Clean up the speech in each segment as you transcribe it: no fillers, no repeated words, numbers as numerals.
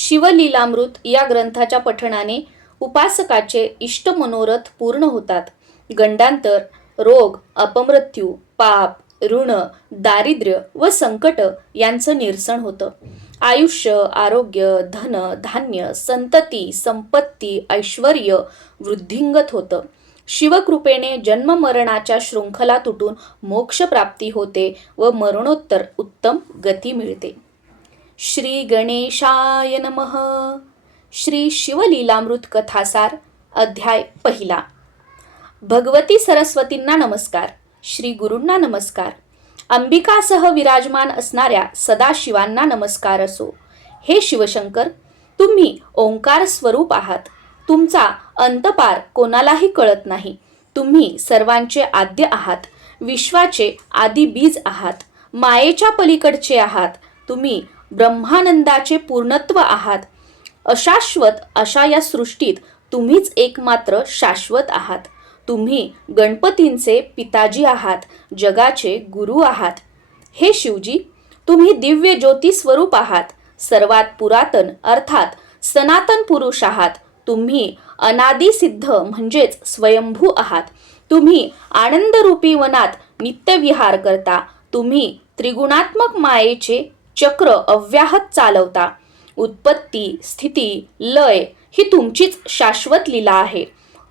शिवलीलामृत या ग्रंथाच्या पठणाने उपासकाचे इष्ट मनोरथ पूर्ण होतात. गंडांतर, रोग, अपमृत्यू, पाप, ऋण, दारिद्र्य व संकट यांचं निरसन होतं. आयुष्य, आरोग्य, धन, धान्य, संतती, संपत्ती, ऐश्वर्य वृद्धिंगत होतं. शिवकृपेने जन्ममरणाच्या शृंखला तुटून मोक्षप्राप्ती होते व मरणोत्तर उत्तम गती मिळते. श्री गणेशाय नमः. श्री शिवलीलामृत कथासार अध्याय पहिला. भगवती सरस्वतींना नमस्कार. श्री गुरूंना नमस्कार. अंबिकासह विराजमान असणाऱ्या सदाशिवांना नमस्कार असो. हे शिवशंकर, तुम्ही ओंकार स्वरूप आहात. तुमचा अंतपार कोणालाही कळत नाही. तुम्ही सर्वांचे आद्य आहात. विश्वाचे आदी बीज आहात. मायेच्या पलीकडचे आहात. तुम्ही ब्रह्मानंदाचे पूर्णत्व आहात. अशाश्वत अशा या सृष्टीत तुम्हीच एकमात्र शाश्वत आहात. तुम्ही गणपतींचे पिताजी आहात. जगाचे गुरु आहात. हे शिवजी, तुम्ही दिव्य ज्योती स्वरूप आहात. सर्वात पुरातन अर्थात सनातन पुरुष आहात. तुम्ही अनादी सिद्ध म्हणजेच स्वयंभू आहात. तुम्ही आनंदरूपी वनात नित्यविहार करता. तुम्ही त्रिगुणात्मक मायेचे चक्र अव्याहत चालवता. उत्पत्ती, स्थिती, लय ही तुमचीच शाश्वत लीला आहे.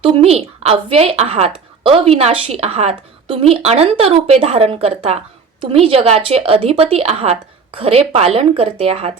तुम्ही अव्यय आहात, अविनाशी आहात. तुम्ही अनंत रूपे धारण करता. तुम्ही जगाचे अधिपती आहात, खरे पालन करते आहात.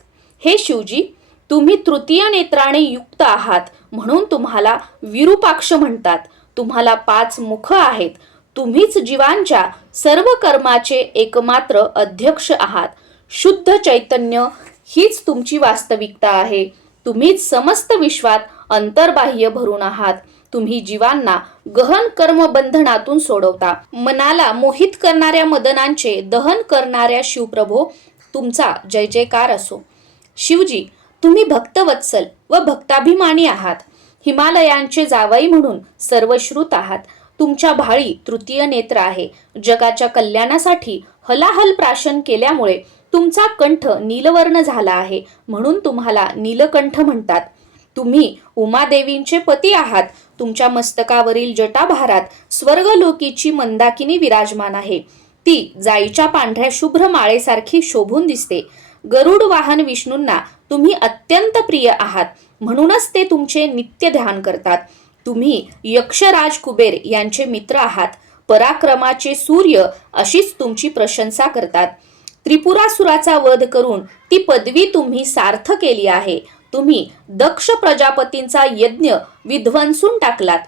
हे शिवजी, तुम्ही तृतीय नेत्राने युक्त आहात म्हणून तुम्हाला विरूपाक्ष म्हणतात. तुम्हाला 5 मुख आहेत. तुम्हीच जीवांच्या सर्व कर्माचे एकमात्र अध्यक्ष आहात. शुद्ध चैतन्य हीच तुमची वास्तविकता आहे. तुम्हीच समस्त विश्वात अंतर्बाह्य भरून आहात. तुम्ही जीवांना गहन कर्मबंधनातून सोडवता. मनाला मोहित करणाऱ्या मदनांचे दहन करणाऱ्या शिवप्रभो, तुमचा जय जयकार असो. शिवजी, तुम्ही भक्तवत्सल व भक्ताभिमानी आहात. हिमालयांचे जावई म्हणून सर्वश्रुत आहात. तुमच्या भाळी तृतीय नेत्र आहे. जगाच्या कल्याणासाठी हलाहल प्राशन केल्यामुळे तुमचा कंठ नीलवर्ण झाला आहे म्हणून तुम्हाला नीलकंठ म्हणतात. तुम्ही उमादेवींचे पती आहात. तुमच्या मस्तकावरील जटाभारात स्वर्गलोकीची मंदाकिनी विराजमान आहे. ती जाईच्या पांढऱ्या शुभ्र माळेसारखी शोभून दिसते. गरुड वाहन विष्णूंना तुम्ही अत्यंत प्रिय आहात म्हणूनच ते तुमचे नित्य ध्यान करतात. तुम्ही यक्षराज कुबेर यांचे मित्र आहात. पराक्रमाचे सूर्य अशीच तुमची प्रशंसा करतात. त्रिपुरासुराचा वध करून ती पदवी तुम्ही सार्थ केली आहे. तुम्ही दक्ष प्रजापतींचा यज्ञ विध्वंसून टाकलात.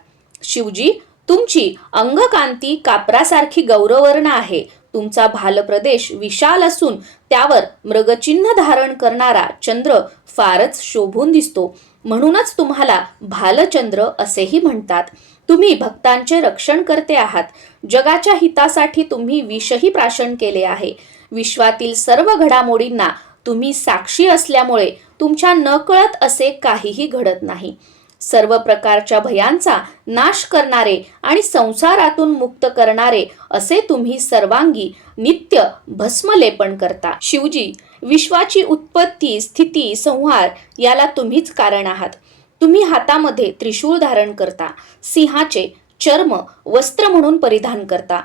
शिवजी, तुमची अंगकांती कापरासारखी गौरवर्ण आहे. तुमचा भालप्रदेश विशाल असून त्यावर मृगचिन्ह धारण करणारा चंद्र फारच शोभून दिसतो. म्हणूनच तुम्हाला भालचंद्र असेही म्हणतात. तुम्ही भक्तांचे रक्षण करते आहात. जगाच्या हितासाठी तुम्ही विषही प्राशन केले आहे. विश्वातील सर्व घडामोडींना तुम्ही साक्षी असल्यामुळे तुमच्या नकळत असे काहीही घडत नाही. सर्व प्रकारच्या भयांचा नाश करणारे आणि संसारातून मुक्त करणारे असे तुम्ही सर्वांगी नित्य भस्मलेपन करता. शिवजी, विश्वाची उत्पत्ती, स्थिती, संहार याला तुम्हीच कारण आहात. तुम्ही हातामध्ये त्रिशूळ धारण करता. सिंहाचे चर्म वस्त्र म्हणून परिधान करता.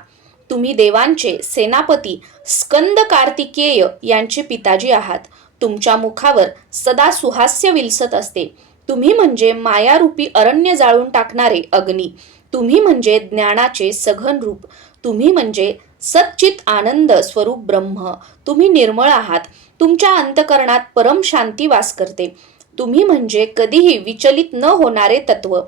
तुम्ही देवांचे सेनापती स्कंद कार्तिकेय यांचे पिताजी आहात. तुमच्या मुखावर सदा सुहास्य विलसत असते. तुम्ही म्हणजे मायारूपी अरण्य जाळून टाकणारे अग्नी. तुम्ही म्हणजे ज्ञानाचे सघन रूप. तुम्ही म्हणजे सच्चित आनंद स्वरूप ब्रह्म. तुम्ही निर्मळ आहात. तुमच्या अंतकरणात परम शांती वास करते. तुम्ही म्हणजे कधीही विचलित न होणारे तत्व.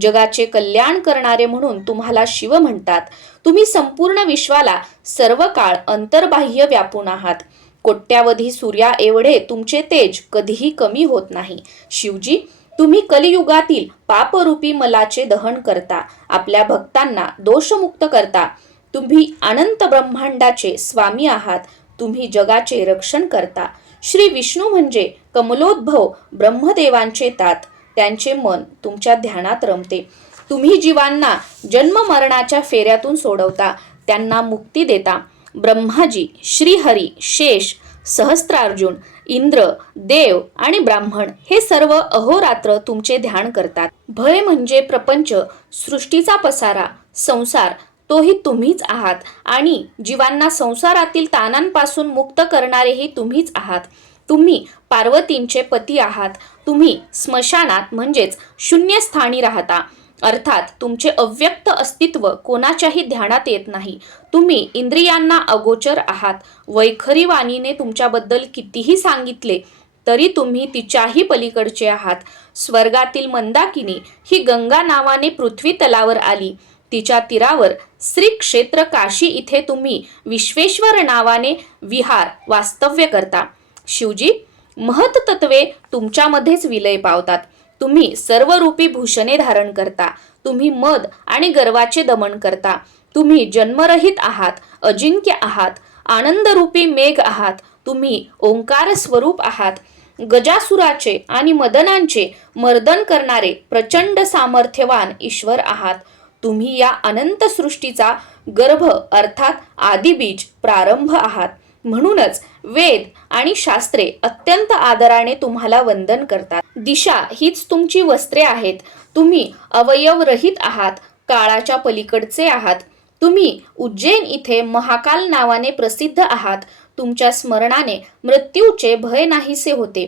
जगाचे कल्याण करणारे म्हणून तुम्हाला शिव म्हणतात. तुम्ही संपूर्ण विश्वाला सर्व काळ अंतर्बाह्य व्यापून आहात. कोट्यावधी सूर्या एवढे तुमचे तेज कधीही कमी होत नाही. शिवजी, तुम्ही कलियुगातील पापरूपी मलाचे दहन करता. आपल्या भक्तांना दोषमुक्त करता. तुम्ही अनंत ब्रह्मांडाचे स्वामी आहात. तुम्ही जगाचे रक्षण करता. श्री विष्णू म्हणजे कमलोद्भव ब्रह्मदेवांचे तात. त्यांचे मन तुमच्या ध्यानात रमते. तुम्ही जीवांना जन्म मरणाच्या फेऱ्यातून सोडवता. त्यांना मुक्ती देता. ब्रह्माजी, श्रीहरी, शेष सहस्त्रार्जुन, इंद्र, देव आणि ब्राह्मण हे सर्व अहोरात्र तुमचे ध्यान करतात. भय म्हणजे प्रपंच, सृष्टीचा पसारा, संसार तोही तुम्हीच आहात आणि जीवांना संसारातील ताणांपासून मुक्त करणारेही तुम्हीच आहात. तुम्ही पार्वतींचे पती आहात. तुम्ही स्मशानात म्हणजेच शून्यस्थानी राहता, अर्थात तुमचे अव्यक्त अस्तित्व कोणाच्याही ध्यानात येत नाही. तुम्ही इंद्रियांना अगोचर आहात. वैखरी वाणीने तुमच्याबद्दल कितीही सांगितले तरी तुम्ही तिच्याही पलीकडचे आहात. स्वर्गातील मंदाकिनी ही गंगा नावाने पृथ्वी तलावर आली. तिच्या तीरावर श्री क्षेत्र काशी इथे तुम्ही विश्वेश्वर नावाने विहार वास्तव्य करता. शिवजी, महत्तत्वे तुमच्यामध्येच विलय पावतात. तुम्ही सर्वरूपी भूषणे धारण करता. तुम्ही मद आणि गर्वाचे दमन करता. तुम्ही जन्मरहित आहात, अजिंक्य आहात, आनंदरूपी मेघ आहात. तुम्ही ओंकार स्वरूप आहात. गजासुराचे आणि मदनांचे मर्दन करणारे प्रचंड सामर्थ्यवान ईश्वर आहात. तुम्ही या अनंत सृष्टीचा गर्भ अर्थात आदिबीज प्रारंभ आहात. म्हणूनच वेद आणि शास्त्रे अत्यंत आदराने तुम्हाला वंदन करतात. दिशा हीच तुमची वस्त्रे आहेत. तुम्ही अवयवरहित आहात, काळाच्या पलीकडचे आहात. तुम्ही उज्जैन इथे महाकाल नावाने प्रसिद्ध आहात. तुमच्या स्मरणाने मृत्यूचे भय नाहीसे होते.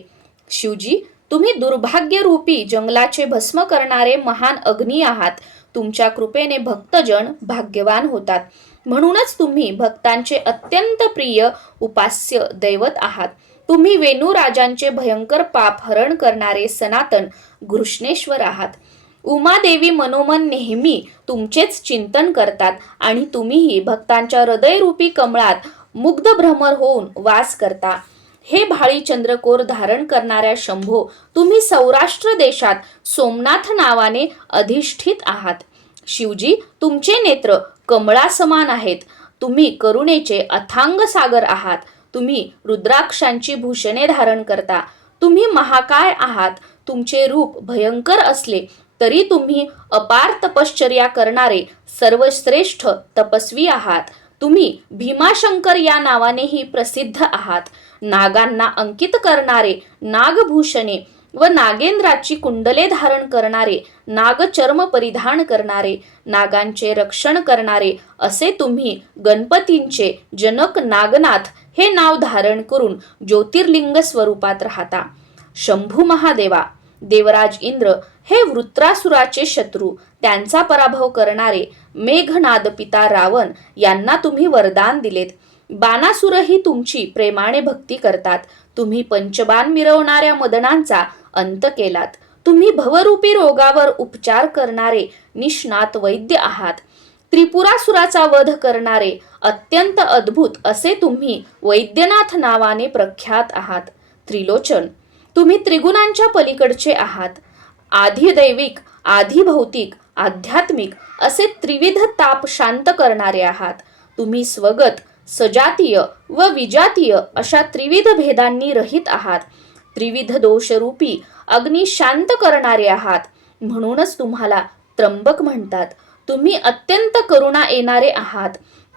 शिवजी, तुम्ही दुर्भाग्यरूपी जंगलाचे भस्म करणारे महान अग्नी आहात. तुमच्या कृपेने भक्तजन भाग्यवान होतात. म्हणूनच तुम्ही भक्तांचे अत्यंत प्रिय उपास्य दैवत आहात. तुम्ही वेणूराजांचे भयंकर पाप हरण करणारे सनातन घृष्णेश्वर आहात. उमादेवी मनोमन नेहमी तुमचेच चिंतन करतात आणि तुम्हीही भक्तांच्या हृदयरूपी कमळात मुग्ध भ्रमर होऊन वास करता. हे भाळी चंद्रकोर धारण करणाऱ्या शंभो, तुम्ही सौराष्ट्र देशात सोमनाथ नावाने अधिष्ठित आहात. शिवजी, तुमचे नेत्र कमळासमान आहेत. तुम्ही करुणेचे अथांग सागर आहात. तुम्ही रुद्राक्षांची भूषणे धारण करता. तुम्ही महाकाय आहात. तुमचे रूप भयंकर असले तरी तुम्ही अपार तपश्चर्या करणारे सर्वश्रेष्ठ तपस्वी आहात. तुम्ही भीमाशंकर या नावानेही प्रसिद्ध आहात. नागांना अंकित करणारे, नागभूषणे व नागेंद्राची कुंडले धारण करणारे, नागचर्म परिधान करणारे, नागांचे रक्षण करणारे असे तुम्ही गणपतींचे जनक नागनाथ हे नाव धारण करून ज्योतिर्लिंग स्वरूपात राहता. शंभू महादेवा, देवराज इंद्र हे वृत्रासुराचे शत्रू, त्यांचा पराभव करणारे मेघनाद पिता रावण यांना तुम्ही वरदान दिलेत. बाणासुरही तुमची प्रेमाने भक्ती करतात. तुम्ही पंचबाण मिरवणाऱ्या मदनांचा अंत केलात. तुम्ही भवरूपी रोगावर उपचार करणारे निष्णात वैद्य आहात. त्रिपुरासुराचा वध करणारे अत्यंत अद्भुत असे तुम्ही वैद्यनाथ नावाने प्रख्यात आहात. त्रिलोचन, तुम्ही त्रिगुणांच्या पलीकडचे आहात. आधिदैविक, आधिभौतिक, आध्यात्मिक असे त्रिविध ताप शांत करणारे आहात. तुम्ही स्वगत, सजातीय व विजातीय अशा त्रिविध भेदांनी रहित आहात. त्रिविध दोषरूपी अग्नी शांत करणारे आहात. म्हणूनच तुम्हाला त्र्यंबक म्हणतात. तुम्ही अत्यंत करुणा येणारे आहात.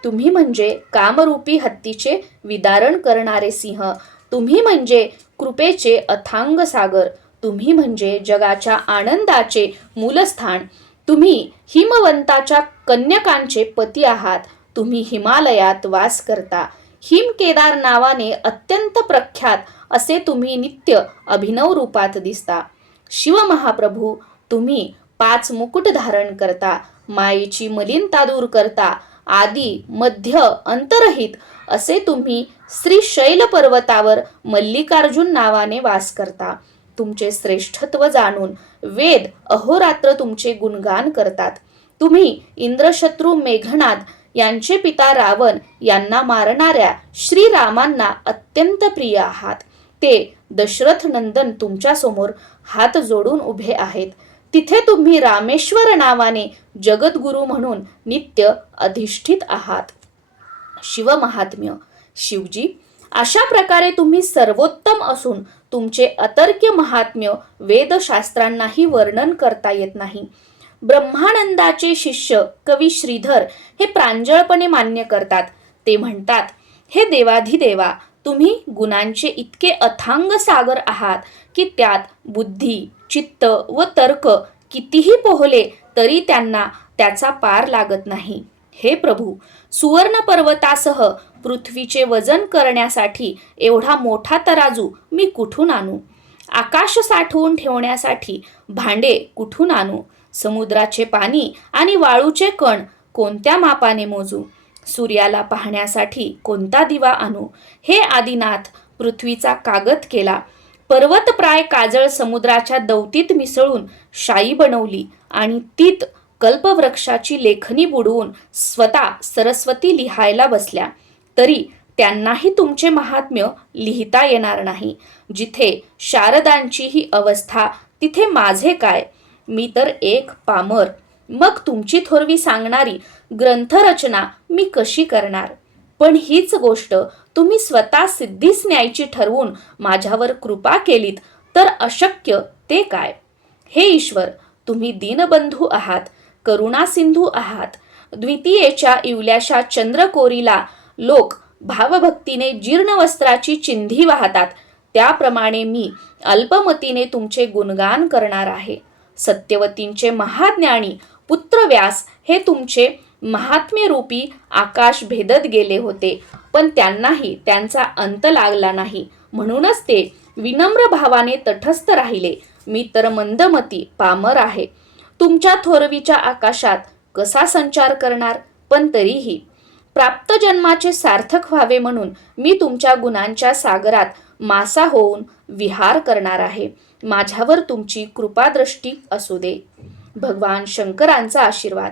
तुम्ही म्हणजे कामरूपी हत्तीचे विदारण करणारे सिंह. तुम्ही म्हणजे कृपेचे अथांग सागर. तुम्ही म्हणजे जगाच्या आनंदाचे मूलस्थान. तुम्ही हिमवंताच्या कन्यकांचे पती आहात. तुम्ही हिमालयात वास करता. हिमकेदार नावाने अत्यंत प्रख्यात असे तुम्ही नित्य अभिनव रूपात दिसता. शिवमहाप्रभू, तुम्ही 5 मुकुट धारण करता. मायेची मलिनता दूर करता. आदी मध्य अंतरहित असे तुम्ही श्रीशैल पर्वतावर मल्लिकार्जुन नावाने वास करता. तुमचे श्रेष्ठत्व जाणून वेद अहोरात्र तुमचे गुणगान करतात. तुम्ही इंद्रशत्रू मेघनाद यांचे पिता रावण यांना मारणाऱ्या श्रीरामांना अत्यंत प्रिय आहात. ते दशरथ नंदन तुमच्या समोर हात जोडून उभे आहेत. तिथे तुम्ही रामेश्वर नावाने जगद्गुरु म्हणून नित्य अधिष्ठित आहात. शिवमहात्म्य, शिवजी, अशा प्रकारे तुम्ही सर्वोत्तम असून तुमचे अतर्क्य महात्म्य वेदशास्त्रांनाही वर्णन करता येत नाही. ब्रह्मानंदाचे शिष्य कवी श्रीधर हे प्रांजळपणे मान्य करतात. ते म्हणतात, हे देवाधिदेवा, तुम्ही गुणांचे इतके अथांग सागर आहात की त्यात बुद्धी, चित्त व तर्क कितीही पोहले तरी त्यांना त्याचा पार लागत नाही. हे प्रभू, सुवर्ण पर्वतासह पृथ्वीचे वजन करण्यासाठी एवढा मोठा तराजू मी कुठून आणू? आकाश साठवून ठेवण्यासाठी भांडे कुठून आणू? समुद्राचे पाणी आणि वाळूचे कण कोणत्या मापाने मोजू? सूर्याला पाहण्यासाठी कोणता दिवा आणू? हे आदिनाथ, पृथ्वीचा कागद केला, पर्वतप्राय काजळ समुद्राच्या दौतीत मिसळून शाई बनवली आणि तीत कल्पवृक्षाची लेखणी बुडवून स्वतः सरस्वती लिहायला बसल्या, तरी त्यांनाही तुमचे महात्म्य लिहिता येणार नाही. जिथे शारदांची ही अवस्था तिथे माझे काय? मी तर एक पामर. मग तुमची थोरवी सांगणारी ग्रंथरचना मी कशी करणार? पण हीच गोष्ट तुम्ही स्वतः सिद्धीस न्यायची ठरवून माझ्यावर कृपा केलीत तर अशक्य ते काय? हे ईश्वर, तुम्ही दीनबंधू आहात, करुणा सिंधू आहात. द्वितीयेच्या इवल्याशा चंद्रकोरीला लोक भावभक्तीने जीर्ण वस्त्राची चिंधी वाहतात, त्याप्रमाणे मी अल्पमतीने तुमचे गुणगान करणार आहे. सत्यवतींचे महाज्ञानी पुत्र व्यास हे तुमचे महात्म्यरूपी आकाश भेदत गेले होते, पण त्यांनाही त्यांचा अंत लागला नाही. म्हणूनच ते विनम्र भावाने तटस्थ राहिले. मी तर मंदमती पामर आहे. तुमच्या थोरवीच्या आकाशात कसा संचार करणार? पण तरीही प्राप्त जन्माचे सार्थक व्हावे म्हणून मी तुमच्या गुणांच्या सागरात मासा होऊन विहार करणार आहे. माझ्यावर तुमची कृपादृष्टी असू दे. भगवान शंकरांचा आशीर्वाद.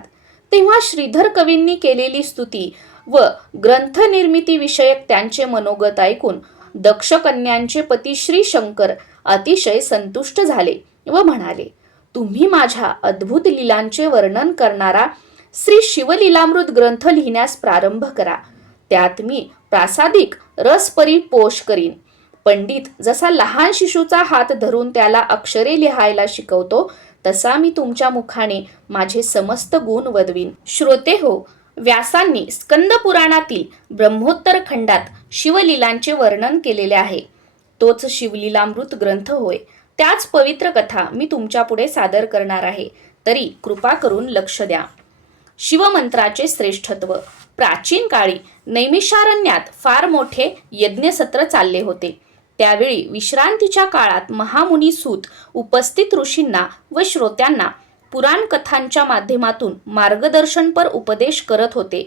तेव्हा श्रीधर कवींनी केलेली स्तुती व ग्रंथनिर्मिती विषयक त्यांचे मनोगत ऐकून दक्ष कन्यांचे पती श्री शंकर अतिशय संतुष्ट झाले व म्हणाले, तुम्ही माझ्या अद्भुत लीलांचे वर्णन करणारा श्री शिवलीलामृत ग्रंथ लिहिण्यास प्रारंभ करा. त्यात मी प्रासादिक रसपरी पोष करीन. पंडित जसा लहान शिशूचा हात धरून त्याला अक्षरे लिहायला शिकवतो, तसा मी तुमच्या मुखाने माझे समस्त गुण वदवीन. श्रोते हो, व्यासांनी स्कंद पुराणातील ब्रह्मोत्तर खंडात शिवलीलांचे वर्णन केलेले आहे. तोच शिवलीलामृत ग्रंथ होय. त्याच पवित्र कथा मी तुमच्या पुढे सादर करणार आहे, तरी कृपा करून लक्ष द्या. शिवमंत्राचे श्रेष्ठत्व. प्राचीन काळी नैमिषारण्यात फार मोठे यज्ञसत्र चालले होते. त्यावेळी विश्रांतीच्या काळात महामुनी सूत उपस्थित ऋषींना व श्रोत्यांना पुराण कथांच्या माध्यमातून मार्गदर्शनपर उपदेश करत होते.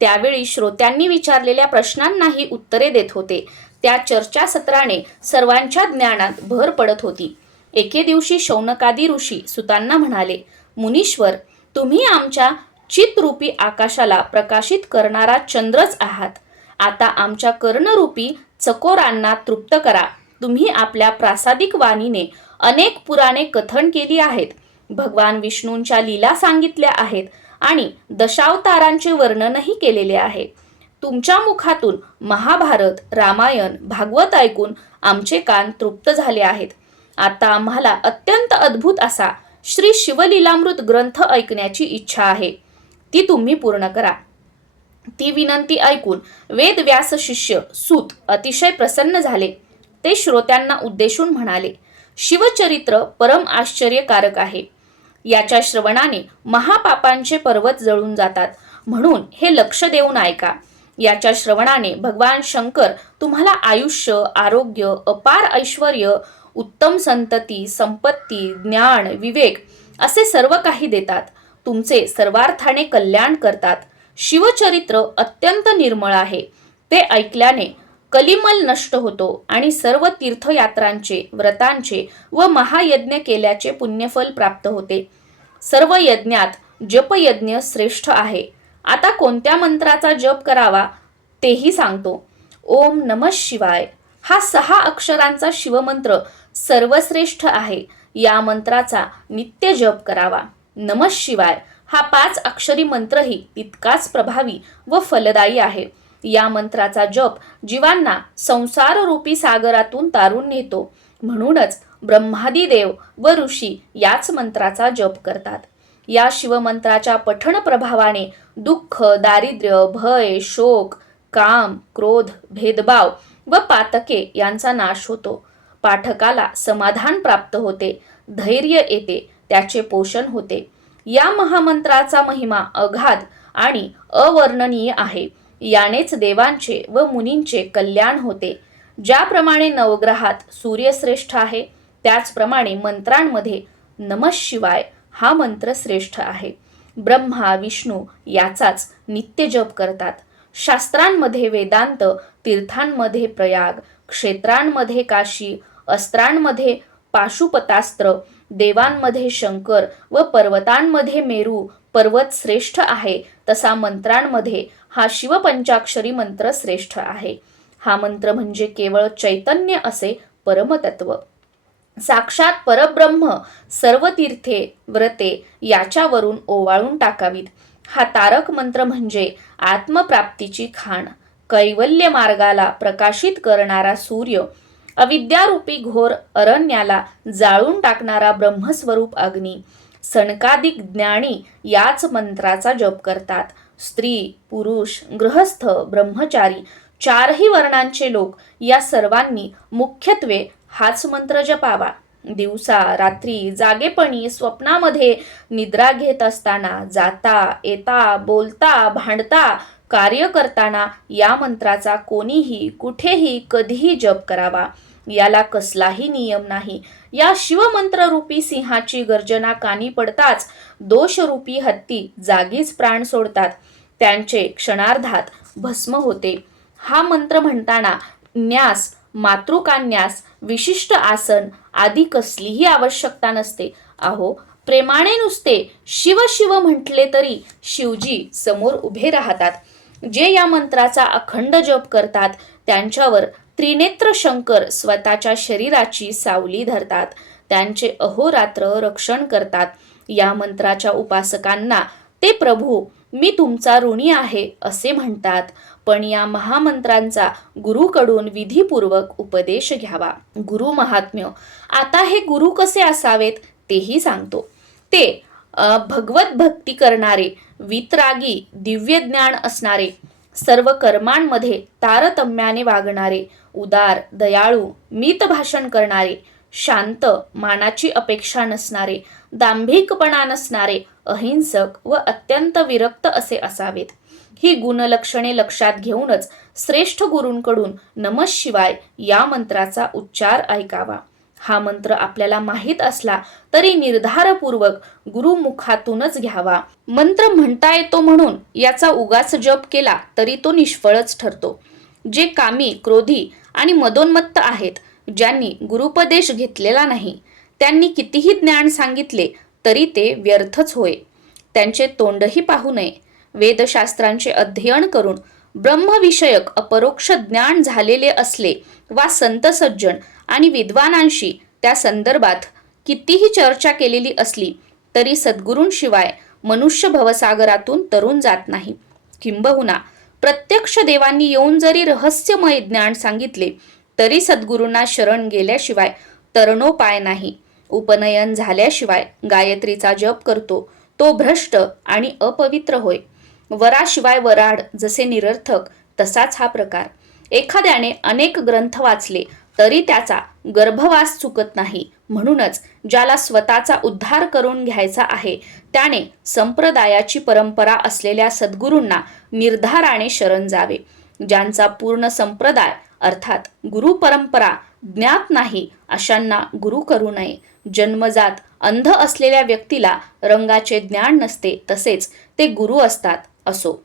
त्यावेळी श्रोत्यांनी विचारलेल्या प्रश्नांनाही उत्तरे देत होते. त्या चर्चासत्राने सर्वांच्या ज्ञानात भर पडत होती. एके दिवशी शौनकादी ऋषी सुतांना म्हणाले, मुनीश्वर, तुम्ही आमच्या चितरूपी आकाशाला प्रकाशित करणारा चंद्रच आहात. आता आमच्या कर्णरूपी चकोरांना तृप्त करा. तुम्ही आपल्या प्रासादिक वाणीने अनेक पुराणे कथन केली आहेत, भगवान विष्णूंच्या लीला सांगितल्या आहेत आणि दशावतारांचे वर्णनही केलेले आहे. तुमच्या मुखातून महाभारत, रामायण, भागवत ऐकून आमचे कान तृप्त झाले आहेत. आता आम्हाला अत्यंत अद्भुत असा श्री शिवलीलामृत ग्रंथ ऐकण्याची इच्छा आहे. ती तुम्ही पूर्ण करा. ती विनंती ऐकून वेदव्यास शिष्य सूत अतिशय प्रसन्न झाले. ते श्रोत्यांना उद्देशून म्हणाले, शिवचरित्र परम आश्चर्यकारक आहे. याच्या श्रवणाने महापापांचे पर्वत जळून जातात, म्हणून हे लक्ष देऊन ऐका. याच्या श्रवणाने भगवान शंकर तुम्हाला आयुष्य, आरोग्य, अपार ऐश्वर्य, उत्तम संतती, संपत्ती, ज्ञान, विवेक असे सर्व काही देतात. तुमचे सर्वार्थाने कल्याण करतात. शिवचरित्र अत्यंत निर्मळ आहे. ते ऐकल्याने कलिमल नष्ट होतो आणि सर्व तीर्थयात्रांचे, व्रतांचे व महायज्ञ केल्याचे पुण्यफल प्राप्त होते. सर्व यज्ञात जपयज्ञ श्रेष्ठ आहे. आता कोणत्या मंत्राचा जप करावा तेही सांगतो. ओम नमः शिवाय हा 6 अक्षरांचा शिवमंत्र सर्वश्रेष्ठ आहे. या मंत्राचा नित्य जप करावा. नमः शिवाय हा 5 अक्षरी मंत्रही तितकाच प्रभावी व फलदायी आहे. या मंत्राचा जप जीवांना संसाररूपी सागरातून तारून नेतो. म्हणूनच ब्रह्मादी देव व ऋषी याच मंत्राचा जप करतात. या शिवमंत्राच्या पठण प्रभावाने दुःख, दारिद्र्य, भय, शोक, काम, क्रोध, भेदभाव व पातके यांचा नाश होतो. पाठकाला समाधान प्राप्त होते, धैर्य येते, त्याचे पोषण होते. या महामंत्राचा महिमा अगाध आणि अवर्णनीय आहे. यानेच देवांचे व मुनींचे कल्याण होते. ज्याप्रमाणे नवग्रहात सूर्य श्रेष्ठ आहे, त्याचप्रमाणे मंत्रांमध्ये नमः शिवाय हा मंत्र श्रेष्ठ आहे. ब्रह्मा विष्णू याचाच नित्य जप करतात. शास्त्रांमध्ये वेदांत, तीर्थांमध्ये प्रयाग, क्षेत्रांमध्ये काशी, अस्त्रांमध्ये पाशुपतास्त्र, देवांमध्ये शंकर व पर्वतांमध्ये मेरू पर्वत श्रेष्ठ आहे, तसा मंत्रांमध्ये हा शिवपंचाक्षरी मंत्र श्रेष्ठ आहे. हा मंत्र म्हणजे केवळ चैतन्य असे परमतत्व. साक्षात परब्रह्म सर्व तीर्थे व्रते याच्यावरून ओवाळून टाकावीत. हा तारक मंत्र म्हणजे आत्मप्राप्तीची खाण, कैवल्य मार्गाला प्रकाशित करणारा सूर्य, अविद्यारूपी घोर अरण्याला जाळून टाकणारा ब्रह्मस्वरूप अग्नी. सनकादिक ज्ञानी याच मंत्राचा जप करतात. स्त्री, पुरुष, गृहस्थ, ब्रह्मचारी चारही वर्णांचे लोक या सर्वांनी मुख्यत्वे हाच मंत्र जपावा. दिवसा रात्री, जागेपणी, स्वप्नामध्ये, निद्रा घेत असताना, जाता येता, बोलता, भांडता, कार्य करताना या मंत्राचा कोणीही कुठेही कधीही जप करावा. याला कसलाही नियम नाही. या शिवमंत्ररूपी सिंहाची गर्जना कानी पडताच दोषरूपी हत्ती जागीच प्राण सोडतात. त्यांचे क्षणार्धात भस्म होते. हा मंत्र म्हणताना न्यास, मातृकान्यास, विशिष्ट आसन आदी कसलीही आवश्यकता नसते. अहो, प्रेमाने नुसते शिव शिव म्हटले तरी शिवजी समोर उभे राहतात. जे या मंत्राचा अखंड जप करतात त्यांच्यावर त्रिनेत्र शंकर स्वतःच्या शरीराची सावली धरतात. त्यांचे अहोरात्र रक्षण करतात. या मंत्राच्या उपासकांना ते प्रभू मी तुमचा ऋणी आहे असे म्हणतात. पण या महामंत्रांचा गुरुकडून विधीपूर्वक उपदेश घ्यावा. गुरु महात्म्य. आता हे गुरु कसे असावेत तेही सांगतो. ते भगवत भक्ती करणारे, वितरागी, दिव्य ज्ञान असणारे, सर्व कर्मांमध्ये तारतम्याने वागणारे, उदार, दयाळू, मित भाषण करणारे, शांत, मानाची अपेक्षा नसणारे, दांभिकपणा नसणारे, अहिंसक व अत्यंत विरक्त असे असावेत. ही गुणलक्षणे लक्षात घेऊनच श्रेष्ठ गुरूंकडून नमः शिवाय या मंत्राचा उच्चार ऐकावा. हा मंत्र आपल्याला माहीत असला तरी निर्धारपूर्वक गुरुमुखातूनच घ्यावा. मंत्र म्हणता येतो म्हणून याचा उगाच जप केला तरी तो निष्फळच ठरतो. जे कामी, क्रोधी आणि मदोन्मत्त आहेत, ज्यांनी गुरुपदेश घेतलेला नाही, त्यांनी कितीही ज्ञान सांगितले तरी ते व्यर्थच होय. त्यांचे तोंडही पाहू नये. वेदशास्त्रांचे अध्ययन करून ब्रह्मविषयक अपरोक्ष ज्ञान झालेले असले वा संत सज्जन आणि विद्वानांशी त्या संदर्भात कितीही चर्चा केलेली असली तरी सद्गुरूंशिवाय मनुष्य भवसागरातून तरुण जात नाही. किंबहुना प्रत्यक्ष देवांनी येऊन जरी रहस्यमय ज्ञान सांगितले तरी सद्गुरूंना शरण गेल्याशिवाय तरणोपाय नाही. उपनयन झाल्याशिवाय गायत्रीचा जप करतो तो भ्रष्ट आणि अपवित्र होय. वराशिवाय वराड जसे निरर्थक तसाच हा प्रकार. एखाद्याने अनेक ग्रंथ वाचले तरी त्याचा गर्भवास चुकत नाही. म्हणूनच ज्याला स्वतःचा उद्धार करून घ्यायचा आहे त्याने संप्रदायाची परंपरा असलेल्या सद्गुरूंना निर्धाराने शरण जावे. ज्यांचा पूर्ण संप्रदाय अर्थात गुरु परंपरा ज्ञात नाही अशांना गुरु करू नये. जन्मजात अंध असलेल्या व्यक्तीला रंगाचे ज्ञान नसते तसेच ते गुरु असतात असो.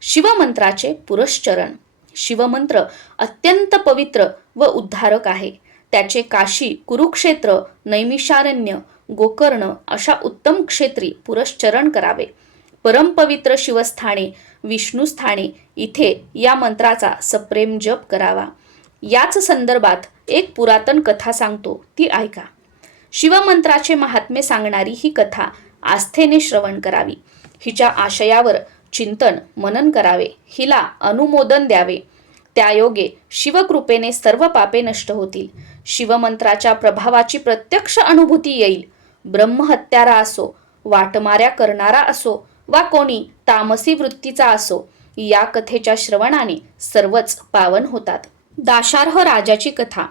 शिवमंत्राचे पुरश्चरण. शिवमंत्र अत्यंत पवित्र व उद्धारक आहे. त्याचे काशी, कुरुक्षेत्र, नैमिषारण्य, गोकर्ण अशा उत्तम क्षेत्री पुरश्चरण करावे. परमपवित्र शिवस्थाने, विष्णुस्थाने इथे या मंत्राचा सप्रेम जप करावा. याच संदर्भात एक पुरातन कथा सांगतो, ती ऐका. शिवमंत्राचे महात्म्य सांगणारी ही कथा आस्थेने श्रवण करावी. हिच्या आशयावर चिंतन मनन करावे. हिला अनुमोदन द्यावे. त्यायोगे शिवकृपेने सर्व पापे नष्ट होतील. शिवमंत्राच्या प्रभावाची प्रत्यक्ष अनुभूती येईल. ब्रह्महत्यारा असो, वाटमाऱ्या करणारा असो वा कोणी तामसी वृत्तीचा असो, या कथेच्या श्रवणाने सर्वच पावन होतात. दाशार्ह राजाची कथा.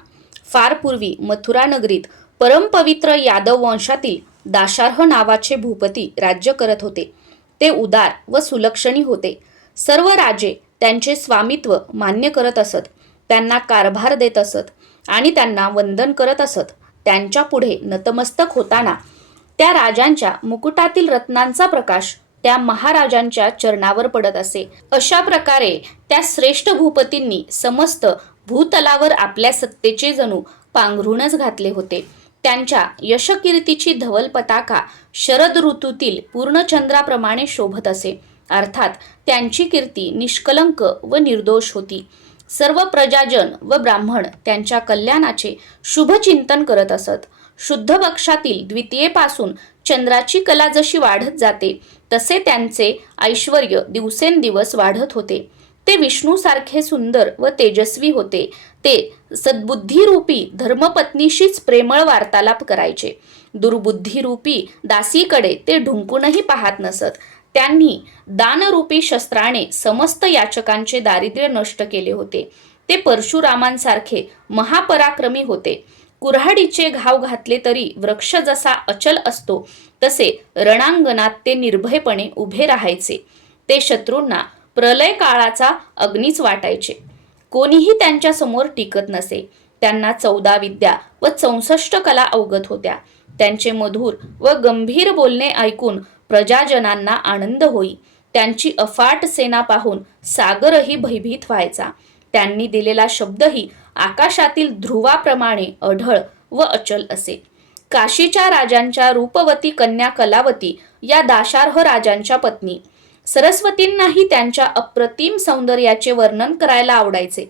फार पूर्वी मथुरा नगरीत परमपवित्र यादव वंशातील दाशार्ह नावाचे भूपती राज्य करत होते. ते उदार व सुलक्षणी होते. सर्व राजे त्यांचे स्वामित्व मान्य करत असत, त्यांना कारभार देत असत आणि त्यांना वंदन करत असत. त्यांच्या पुढे नतमस्तक होताना त्या राजांच्या मुकुटातील रत्नांचा प्रकाश त्या महाराजांच्या चरणावर पडत असे. अशा प्रकारे त्या श्रेष्ठ भूपतींनी समस्त भूतलावर आपल्या सत्तेचे जणू पांघरूणच घातले होते. त्यांच्या यशकीर्तीची धवल पताका शरद ऋतूतील पूर्णचंद्राप्रमाणे शोभत असे. अर्थात त्यांची कीर्ती निष्कलंक व निर्दोष होती. सर्व प्रजाजन व ब्राह्मण त्यांच्या कल्याणाचे शुभचिंतन करत असत. शुद्ध पक्षातील द्वितीयेपासून चंद्राची कला जशी वाढत जाते तसे त्यांचे ऐश्वर्य दिवसेंदिवस वाढत होते. ते विष्णूसारखे सुंदर व तेजस्वी होते. ते सद्बुद्धीरूपी धर्मपत्नीशीच प्रेमळ वार्तालाप करायचे. दुर्बुद्धीरूपी दासीकडे ते ढुंकूनही पाहत नसत. त्यांनी दानरूपी शस्त्राने समस्त याचकांचे दारिद्र्य नष्ट केले होते. ते परशुरामांसारखे महापराक्रमी होते. कुऱ्हाडीचे घाव घातले तरी वृक्ष जसा अचल असतो तसे रणांगणात ते निर्भयपणे उभे राहायचे. ते शत्रूंना प्रलय काळाचा अग्नीच वाटायचे. कोणीही त्यांच्या समोर टिकत नसे. त्यांना 14 विद्या व 64 कला अवगत होत्या. त्यांचे मधुर व गंभीर बोलणे ऐकून प्रजाजनांना आनंद होई. त्यांची अफाट सेना पाहून सागरही भयभीत व्हायचा. त्यांनी दिलेला शब्दही आकाशातील ध्रुवाप्रमाणे अढळ व अचल असे. काशीच्या राजांच्या रूपवती कन्या कलावती या दाशार्ह राजांच्या पत्नी. सरस्वतींनाही त्यांच्या अप्रतिम सौंदर्याचे वर्णन करायला आवडायचे.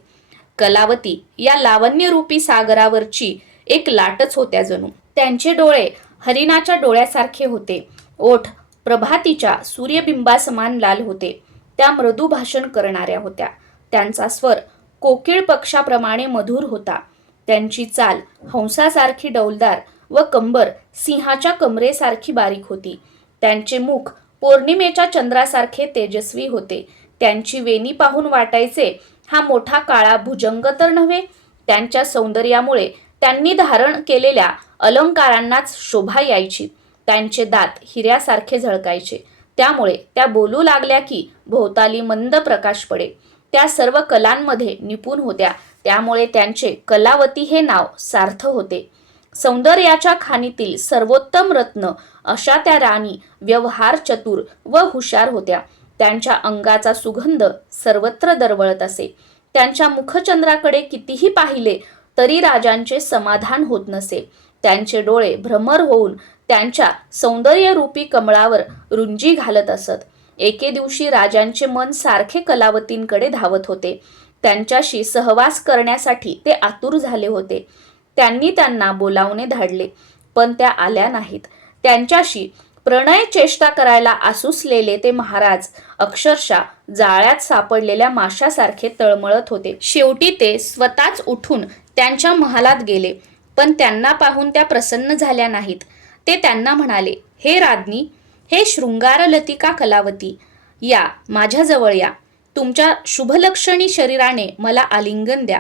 कलावती या लावण्यरूपी सागरावरची एक लाटच होत्या जणू. त्यांचे डोळे हरिणाच्या डोळ्यासारखे होते. ओठ प्रभातीच्या सूर्यबिंबासमान लाल होते. त्या मृदू भाषण करणाऱ्या होत्या. त्यांचा स्वर कोकिळ पक्षाप्रमाणे मधुर होता. त्यांची चाल हंसासारखी डौलदार व कंबर सिंहाच्या कमरेसारखी बारीक होती. त्यांचे मुख पौर्णिमेच्या चंद्रासारखे तेजस्वी होते. त्यांची वेणी पाहून वाटायचे हा मोठा काळा भुजंग तर नव्हे. त्यांच्या सौंदर्यामुळे त्यांनी धारण केलेल्या अलंकारांनाच शोभा यायची. त्यांचे दात हिऱ्यासारखे झळकायचे. त्यामुळे त्या बोलू लागल्या की भोवताली मंद प्रकाश पडे. त्या सर्व कलांमध्ये निपुण होत्या. त्यामुळे त्यांचे कलावती हे नाव सार्थ होते. सौंदर्याच्या खाणीतील सर्वोत्तम रत्न अशा त्या राणी व्यवहार चतुर व हुशार होत्या. त्यांच्या अंगाचा सुगंध सर्वत्र दरवळत असे. त्यांच्या मुखचंद्राकडे कितीही पाहिले तरी राजांचे समाधान होत नसे. त्यांचे डोळे भ्रमर होऊन त्यांच्या सौंदर्यरूपी कमळावर रुंजी घालत असत. एके दिवशी राजांचे मन सारखे कलावतींकडे धावत होते. त्यांच्याशी सहवास करण्यासाठी ते आतुर झाले होते. त्यांनी त्यांना बोलावणे धाडले, पण त्या आल्या नाहीत. त्यांच्याशी प्रणय चेष्टा करायला आसुसलेले ते महाराज अक्षरशः जाळ्यात सापडलेल्या माशासारखे तळमळत होते. शेवटी ते स्वतःच उठून त्यांच्या महालात गेले, पण त्यांना पाहून त्या प्रसन्न झाल्या नाहीत. ते त्यांना म्हणाले, हे राज्ञी, हे शृंगारलतिका कलावती, या माझ्याजवळ या. तुमच्या शुभलक्षणी शरीराने मला आलिंगन द्या.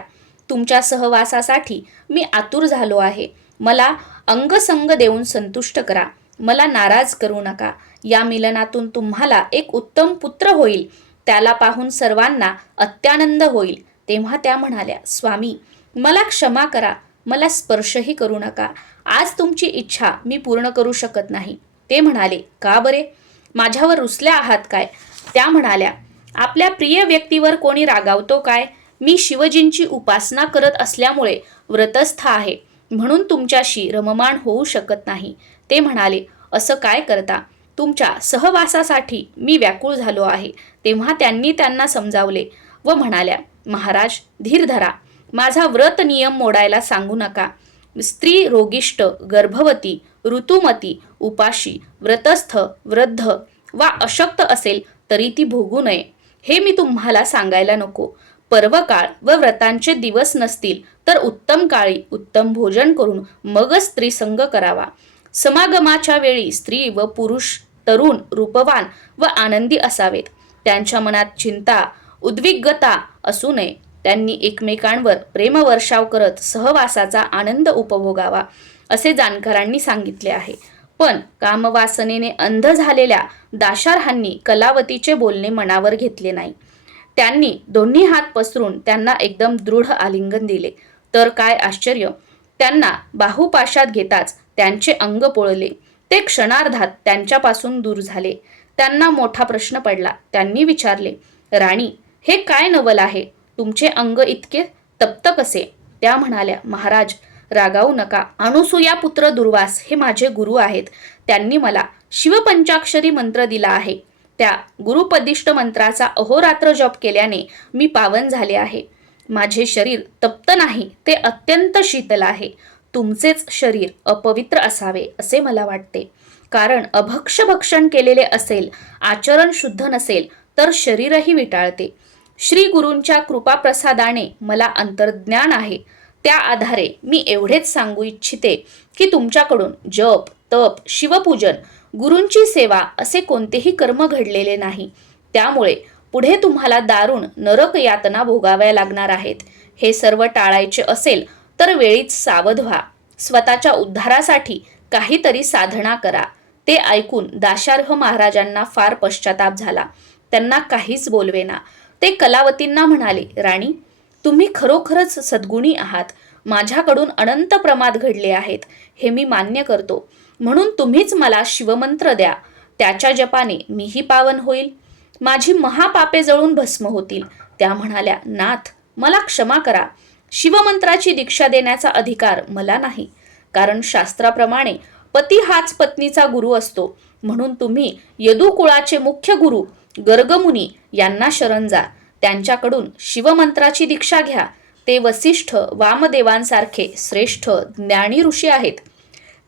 तुमच्या सहवासासाठी मी आतुर झालो आहे. मला अंगसंग देऊन संतुष्ट करा. मला नाराज करू नका. या मिलनातून तुम्हाला एक उत्तम पुत्र होईल. त्याला पाहून सर्वांना अत्यानंद होईल. तेव्हा त्या म्हणाल्या, स्वामी, मला क्षमा करा. मला स्पर्शही करू नका. आज तुमची इच्छा मी पूर्ण करू शकत नाही. ते म्हणाले, का बरे? माझ्यावर रुसल्या आहात काय? त्या म्हणाल्या, आपल्या प्रिय व्यक्तीवर कोणी रागावतो काय? मी शिवजींची उपासना करत असल्यामुळे व्रतस्थ आहे, म्हणून तुमच्याशी रममाण होऊ शकत नाही. ते म्हणाले, असं काय करता? तुमच्या सहवासासाठी मी व्याकुळ झालो आहे. तेव्हा त्यांनी त्यांना समजावले व म्हणाल्या, महाराज, धीर धरा. माझा व्रत नियम मोडायला सांगू नका. स्त्री रोगिष्ट, गर्भवती, ऋतुमती, उपाशी, व्रतस्थ, वृद्ध वा अशक्त असेल तरी ती भोगू नये, हे मी तुम्हाला सांगायला नको. पर्वकाळ व व्रतांचे दिवस नसतील तर उत्तम काळी उत्तम भोजन करून मगच स्त्रीसंग करावा. समागमाच्या वेळी स्त्री व पुरुष तरुण, रूपवान व आनंदी असावेत. त्यांच्या मनात चिंता, उद्विग्नता असू नये. त्यांनी एकमेकांवर प्रेमवर्षाव करत सहवासाचा आनंद उपभोगावा असे जाणकारांनी सांगितले आहे. पण कामवासनेने अंध झालेल्या दाशार्हांनी कलावतीचे बोलणे मनावर घेतले नाही. त्यांनी दोन्ही हात पसरून त्यांना एकदम दृढ आलिंगन दिले. तर काय आश्चर्य, त्यांना बाहुपाशात घेताच त्यांचे अंग पोळले. ते क्षणार्धात त्यांच्यापासून दूर झाले. त्यांना मोठा प्रश्न पडला. त्यांनी विचारले, राणी, हे काय नवल आहे? तुमचे अंग इतके तप्त कसे? त्या म्हणाल्या, महाराज, रागावू नका. अनुसूया पुत्र दुर्वास हे माझे गुरु आहेत. त्यांनी मला शिवपंचाक्षरी मंत्र दिला आहे. त्या गुरुपदिष्ट मंत्राचा अहोरात्र जप केल्याने मी पावन झाले आहे. माझे शरीर तप्त नाही, ते अत्यंत शीतल आहे. तुमचेच शरीर अपवित्र असावे असे मला वाटते. कारण अभक्ष भक्षण केलेले असेल, आचरण शुद्ध नसेल तर शरीरही विटाळते. श्री गुरूंच्या कृपाप्रसादाने मला अंतर्ज्ञान आहे. त्या आधारे मी एवढेच सांगू इच्छिते की तुमच्याकडून जप, तप, शिवपूजन, गुरूंची सेवा असे कोणतेही कर्म घडलेले नाही. त्यामुळे पुढे तुम्हाला दारुण नरक यातना भोगाव्या लागणार आहेत. हे सर्व टाळायचे असेल तर वेळीच सावध व्हा. स्वतःच्या उद्धारासाठी काहीतरी साधना करा. ते ऐकून दाशार्ह महाराजांना फार पश्चाताप झाला. त्यांना काहीच बोलवेना. ते कलावतींना म्हणाले, राणी, तुम्ही खरोखरच सद्गुणी आहात. माझ्याकडून अनंत प्रमाद घडले आहेत, हे मी मान्य करतो. म्हणून तुम्हीच मला शिवमंत्र द्या. त्याच्या जपाने मीही पावन होईल. माझी महापापे जळून भस्म होतील. त्या म्हणाल्या, नाथ, मला क्षमा करा. शिवमंत्राची दीक्षा देण्याचा अधिकार मला नाही. कारण शास्त्राप्रमाणे पती हाच पत्नीचा गुरु असतो. म्हणून तुम्ही यदुकुळाचे मुख्य गुरु गर्गमुनी यांना शरण जा. त्यांच्याकडून शिवमंत्राची दीक्षा घ्या. ते वसिष्ठ, वामदेवांसारखे श्रेष्ठ ज्ञानी ऋषी आहेत.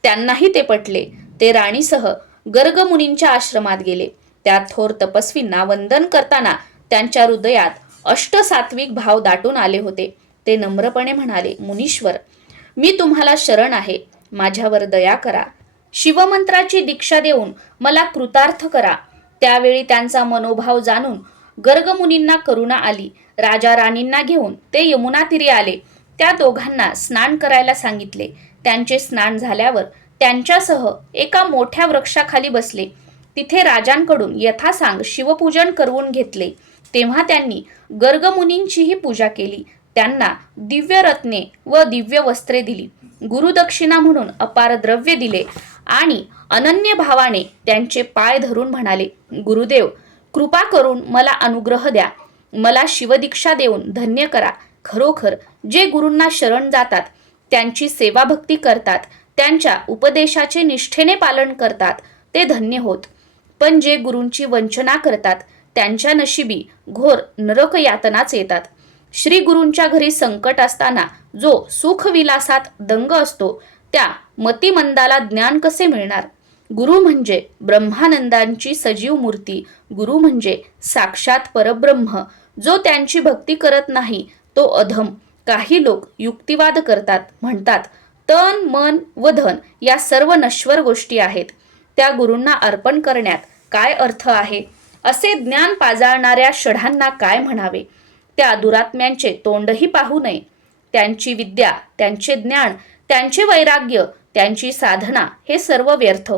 त्यांनाही ते पटले. ते राणीसह गर्गमुनींच्या आश्रमात गेले. त्या थोर तपस्वींना वंदन करताना त्यांच्या हृदयात अष्टसात्विक भाव दाटून आले होते. ते नम्रपणे म्हणाले, मुनीश्वर, मी तुम्हाला शरण आहे. माझ्यावर दया करा. शिवमंत्राची दीक्षा देऊन मला कृतार्थ करा. त्यावेळी त्यांचा मनोभाव जाणून गर्गमुनींना करुणा आली. राजा राणींना घेऊन ते यमुना तीरी आले. त्या दोघांना स्नान करायला सांगितले. त्यांचे स्नान झाल्यावर त्यांच्यासह एका मोठ्या वृक्षाखाली बसले. तिथे राजांकडून यथासांग शिवपूजन करवून घेतले. तेव्हा त्यांनी गर्गमुनींचीही पूजा केली. त्यांना दिव्य रत्ने व दिव्य वस्त्रे दिली. गुरुदक्षिणा म्हणून अपार द्रव्य दिले आणि अनन्य भावाने त्यांचे पाय धरून म्हणाले, गुरुदेव, कृपा करून मला अनुग्रह द्या. मला शिवदीक्षा देऊन धन्य करा. खरोखर जे गुरूंना शरण जातात, त्यांची सेवा भक्ती करतात, त्यांच्या उपदेशाचे निष्ठेने पालन करतात, ते धन्य होत. पण जे गुरूंची वंचना करतात, त्यांच्या नशिबी घोर नरक यातनाच येतात. श्री गुरूंच्या घरी संकट असताना जो सुखविलासात दंग असतो, त्या मतिमंदाला ज्ञान कसे मिळणार? गुरु म्हणजे ब्रह्मानंदांची सजीव मूर्ती. गुरु म्हणजे साक्षात परब्रह्म. जो त्यांची भक्ती करत नाही तो अधम. काही लोक युक्तिवाद करतात, म्हणतात तन, मन व धन या सर्व नश्वर गोष्टी आहेत. त्या गुरूंना अर्पण करण्यात काय अर्थ आहे? असे ज्ञान पाजाळणाऱ्या षडांना काय म्हणावे? त्या दुरात्म्यांचे तोंडही पाहू नये. त्यांची विद्या, त्यांचे ज्ञान, त्यांचे वैराग्य, त्यांची साधना हे सर्व व्यर्थ.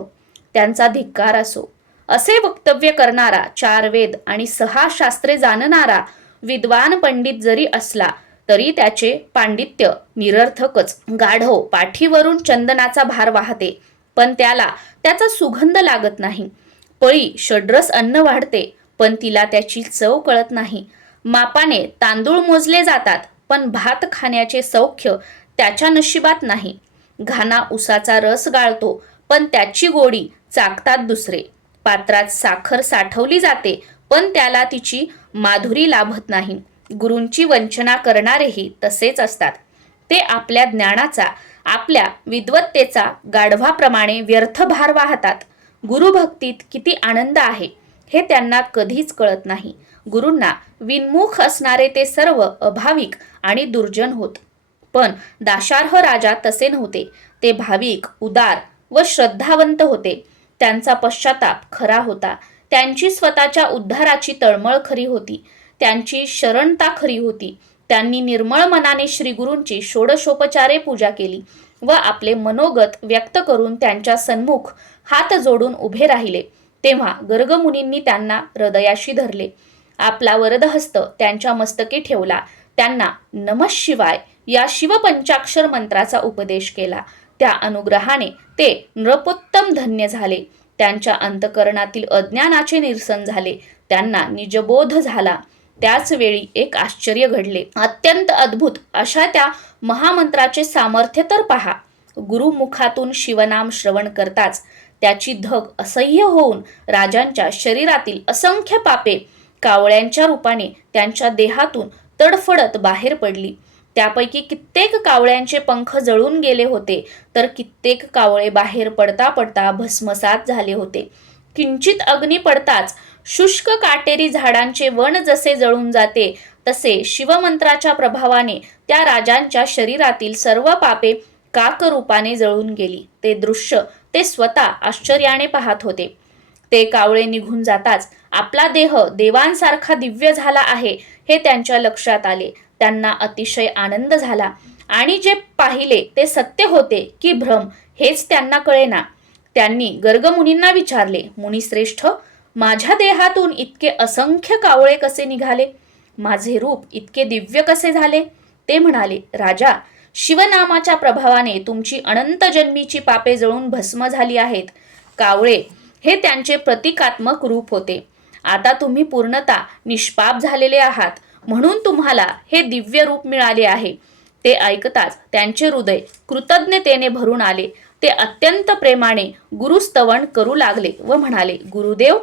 त्यांचा धिक्कार असो. असे वक्तव्य करणारा 4 वेद आणि 6 शास्त्रे जाणणारा विद्वान पंडित जरी असला तरी त्याचे पांडित्य निरर्थकच. गाढव पाठीवरून चंदनाचा भार वाहते, पण त्याला त्याचा सुगंध लागत नाही. पळी षड्रस अन्न वाढते, पण तिला त्याची चव कळत नाही. मापाने तांदूळ मोजले जातात, पण भात खाण्याचे सौख्य त्याच्या नशिबात नाही. घाना उसाचा रस गाळतो, पण त्याची गोडी चाखतात दुसरे. पात्रात साखर साठवली जाते, पण त्याला तिची माधुरी लाभत नाही. गुरूंची वंचना करणारेही तसेच असतात. ते आपल्या ज्ञानाचा, आपल्या विद्वत्तेचा गाढवाप्रमाणे व्यर्थ भार वाहतात. गुरुभक्तीत किती आनंद आहे हे त्यांना कधीच कळत नाही. गुरूंना विन्मुख असणारे ते सर्व अभाविक आणि दुर्जन होत. पण दाशार्ह राजा तसे नव्हते. ते भाविक, उदार व श्रद्धावंत होते. त्यांचा पश्चाताप खरा होता. त्यांची स्वतःच्या उद्धाराची तळमळ खरी होती. त्यांची शरणता खरी होती. त्यांनी निर्मळ मनाने श्रीगुरूंची षोडशोपचारे पूजा केली व आपले मनोगत व्यक्त करून त्यांच्या सन्मुख हात जोडून उभे राहिले. तेव्हा गर्गमुनींनी त्यांना हृदयाशी धरले, आपला वरदहस्त त्यांच्या मस्तकी ठेवला, त्यांना नमः शिवाय या शिवपंचाक्षर मंत्राचा उपदेश केला. त्या अनुग्रहाने ते नृपोत्तम धन्य झाले. त्यांच्या अंतकरणातील अज्ञानाचे निरसन झाले. त्यांना निजबोध झाला. त्याच वेळी एक आश्चर्य घडले. अत्यंत अद्भुत अशा त्या महामंत्राचे सामर्थ्य तर पहा. गुरुमुखातून शिवनाम श्रवण करताच त्याची धग असह्य होऊन राजांच्या शरीरातील असंख्य पापे कावळ्यांच्या रूपाने त्यांच्या देहातून तडफडत बाहेर पडली. त्यापैकी कित्येक कावळ्यांचे पंख जळून गेले होते, तर कित्येक कावळे बाहेर पडता पडता भस्मसात झाले होते. किंचित अग्नी पडताच शुष्क काटेरी झाडांचे वन जसे जळून जाते, तसे शिवमंत्राच्या प्रभावाने त्या राजांच्या शरीरातील सर्व पापे काकरूपाने जळून गेली. ते दृश्य ते स्वतः आश्चर्याने पाहत होते. ते कावळे निघून जाताच आपला देह देवांसारखा दिव्य झाला आहे हे त्यांच्या लक्षात आले. त्यांना अतिशय आनंद झाला आणि जे पाहिले ते सत्य होते की भ्रम हेच त्यांना कळेना. त्यांनी गर्गमुनींना विचारले, मुनिश्रेष्ठ, माझ्या देहातून इतके असंख्य कावळे कसे निघाले? माझे रूप इतके दिव्य कसे झाले? ते म्हणाले, राजा, शिवनामाच्या प्रभावाने तुमची अनंत जन्मीची पापे जळून भस्म झाली आहेत. कावळे हे त्यांचे प्रतिकात्मक रूप होते. आता तुम्ही पूर्णतः निष्पाप झालेले आहात, म्हणून तुम्हाला हे दिव्य रूप मिळाले आहे. ते ऐकताच त्यांचे हृदय कृतज्ञतेने भरून आले. ते अत्यंत प्रेमाने गुरुस्तवन करू लागले व म्हणाले, गुरुदेव,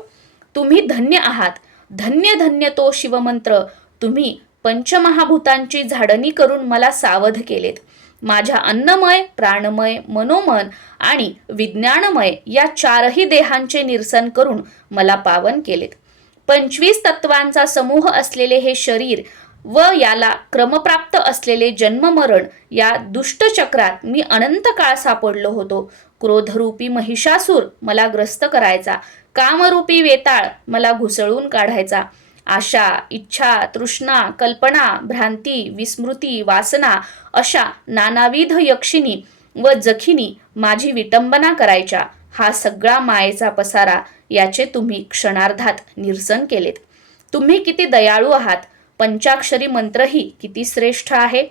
तुम्ही धन्य आहात. धन्य धन्य तो शिवमंत्र. तुम्ही पंचमहाभूतांची झाडणी करून मला सावध केलेत. माझ्या अन्नमय, प्राणमय, मनोमन आणि विज्ञानमय या चारही देहांचे निरसन करून मला पावन केलेत. 25 तत्वांचा समूह असलेले हे शरीर व याला क्रमप्राप्त असलेले जन्ममरण या दुष्टचक्रात मी अनंत काळ सापडलो होतो. क्रोधरूपी महिषासूर मला ग्रस्त करायचा. कामरूपी वेताळ मला घुसळून काढायचा. आशा, इच्छा, तृष्णा, कल्पना, भ्रांती, विस्मृती, वासना अशा नानाविध यक्षिणी व जखिनी माझी विटंबना करायच्या. हा सगळा मायेचा पसारा, याचे तुम्ही क्षणार्धात निरसन केलेत. तुम्ही किती दयाळू आहात. पंचाक्षरी मंत्रही किती श्रेष्ठ आहे.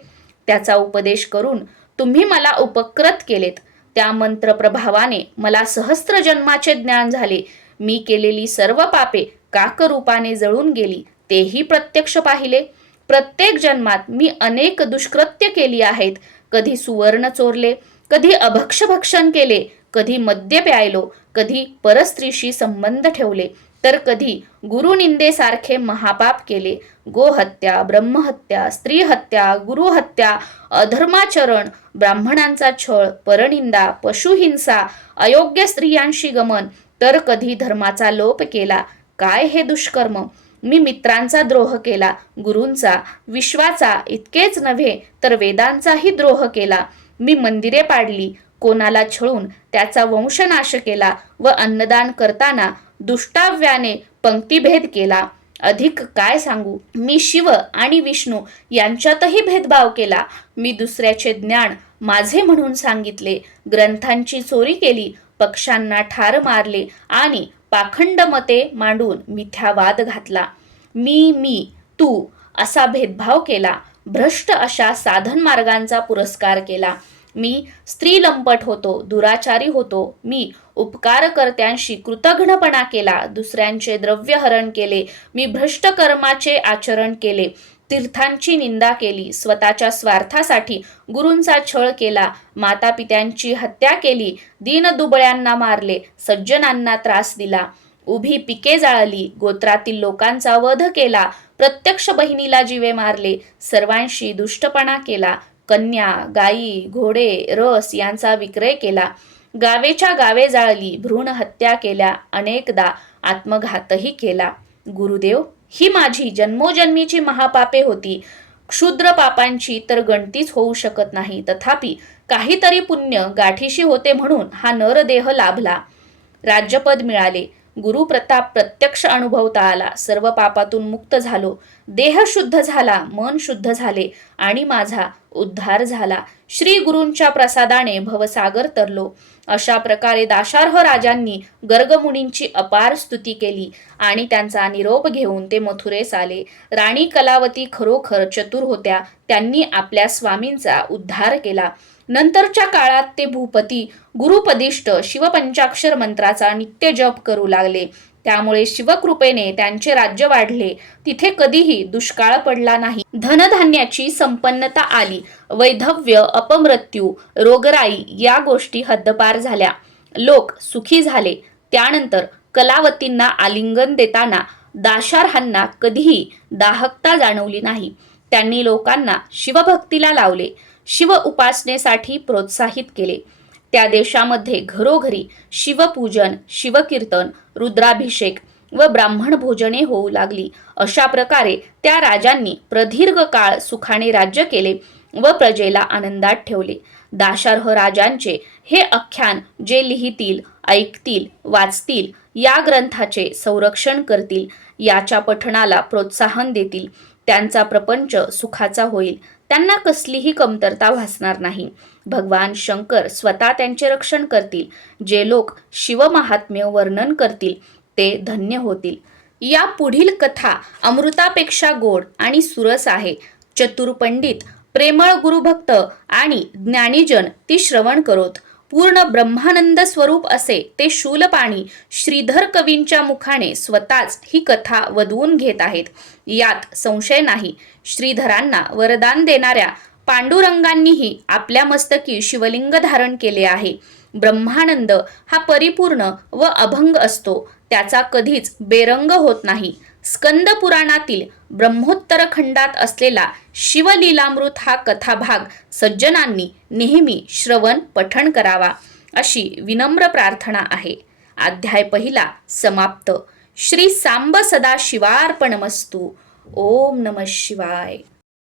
त्याचा उपदेश करून तुम्ही मला उपकृत केलेत. त्या मंत्र प्रभावाने मला सहस्त्र जन्माचे ज्ञान झाले. मी केलेली सर्व पापे काकरूपाने जळून गेली, तेही प्रत्यक्ष पाहिले. प्रत्येक जन्मात मी अनेक दुष्कृत्य केली आहेत. कधी सुवर्ण चोरले, कधी अभक्षभक्षण केले, कधी मद्य प्यायलो, कधी परस्त्रीशी संबंध ठेवले, तर कधी गुरुनिंदेसारखे महापाप केले. गोहत्या, ब्रह्महत्या, स्त्रीहत्या, गुरुहत्या, अधर्माचरण, ब्राह्मणांचा छळ, परनिंदा, पशुहिंसा, अयोग्य स्त्रियांशी गमन, तर कधी धर्माचा लोप केला. काय हे दुष्कर्म! मी मित्रांचा द्रोह केला, गुरूंचा, विश्वाचा, इतकेच नव्हे तर वेदांचाही द्रोह केला. मी मंदिरे पाडली, कोणाला छळून त्याचा वंशनाश केला व अन्नदान करताना दुष्टाव्याने पंक्तिभेद केला. अधिक काय सांगू, मी शिव आणि विष्णू यांच्यातही भेदभाव केला. मी दुसऱ्याचे ज्ञान माझे म्हणून सांगितले, ग्रंथांची चोरी केली, पक्षांना ठार मारले आणि पाखंड मते मांडून मिथ्यावाद घातला. मी तू असा भेदभाव केला. भ्रष्ट अशा साधन मार्गांचा पुरस्कार केला. मी स्त्रीलंपट होतो, दुराचारी होतो. मी उपकारकर्त्यांशी कृतघ्नपणा केला, दुसऱ्यांचे द्रव्यहरण केले. मी भ्रष्ट कर्माचे आचरण केले, तीर्थांची निंदा केली, स्वतःच्या स्वार्थासाठी गुरूंचा छळ केला, मातापित्यांची हत्या केली, दीनदुबळ्यांना मारले, सज्जनांना त्रास दिला, उभी पिके जाळली, गोत्रातील लोकांचा वध केला, प्रत्यक्ष बहिणीला जीवे मारले, सर्वांशी दुष्टपणा केला, कन्या, गायी, घोडे, रस यांचा विक्रय केला, गावेच्या गावे जाळली, भ्रूण हत्या केल्या, अनेकदा आत्मघातही केला. गुरुदेव, ही माझी जन्मोजन्मीची महापापे होती. क्षुद्र पापांची तर गणतीच होऊ शकत नाही. तथापि काहीतरी पुण्य गाठीशी होते म्हणून हा नरदेह लाभला. राज्यपद मिळाले, गुरुप्रताप प्रत्यक्ष अनुभवता आला. सर्व पापातून मुक्त झालो. देह शुद्ध झाला, मन शुद्ध झाले आणि माझा उद्धार झाला. श्री गुरूंच्या प्रसादाने भवसागर तरलो. अशा प्रकारे दाशार्ह राजांनी गर्गमुनींची अपार स्तुती केली आणि त्यांचा निरोप घेऊन ते मथुरेस आले. राणी कलावती खरोखर चतुर होत्या. त्यांनी आपल्या स्वामींचा उद्धार केला. नंतरच्या काळात ते भूपती गुरुपदिष्ट शिवपंचाक्षर मंत्राचा नित्य जप करू लागले. त्यामुळे शिवकृपेने त्यांचे राज्य वाढले. तिथे कधीही दुष्काळ पडला नाही. धनधान्याची संपन्नता आली. वैधव्य, अपमृत्यू, रोगराई या गोष्टी हद्दपार झाल्या. लोक सुखी झाले. त्यानंतर कलावतींना आलिंगन देताना दाशार्हांना कधीही दाहकता जाणवली नाही. त्यांनी लोकांना शिवभक्तीला लावले. शिव उपासनेसाठी प्रोत्साहित केले. त्या देशामध्ये घरोघरी शिवपूजन, शिवकीर्तन, रुद्राभिषेक व ब्राह्मण भोजने होऊ लागली. अशा प्रकारे त्या राजांनी प्रदीर्घ काळ सुखाने राज्य केले व प्रजेला आनंदात ठेवले. दाशार्ह राजांचे हे आख्यान जे लिहितील, ऐकतील, वाचतील, या ग्रंथाचे संरक्षण करतील, याच्या पठणाला प्रोत्साहन देतील, त्यांचा प्रपंच सुखाचा होईल. त्यांना कसलीही कमतरता भासणार नाही. भगवान शंकर स्वतः त्यांचे रक्षण करतील. जे लोक शिवमहात्म्य वर्णन करतील ते धन्य होतील. या पुढील कथा अमृतापेक्षा गोड आणि सुरस आहे. चतुर पंडित, प्रेमळ गुरुभक्त आणि ज्ञानीजन ती श्रवण करोत. पूर्ण ब्रह्मानंद स्वरूप असे ते शूलपाणी श्रीधर कवींच्या मुखाने स्वतःच ही कथा वदवून घेत आहेत. यात संशय नाही. श्रीधरांना वरदान देणाऱ्या पांडुरंगांनीही आपल्या मस्तकी शिवलिंग धारण केले आहे. ब्रह्मानंद हा परिपूर्ण व अभंग असतो. त्याचा कधीच बेरंग होत नाही. स्कंद पुराणातील ब्रह्मोत्तर खंडात असलेला शिवलीलामृत हा कथाभाग सज्जनांनी नेहमी श्रवण पठण करावा अशी विनम्र प्रार्थना आहे. अध्याय पहिला समाप्त. श्री सांब सदा शिवार्पणमस्तु. ओम नमः शिवाय.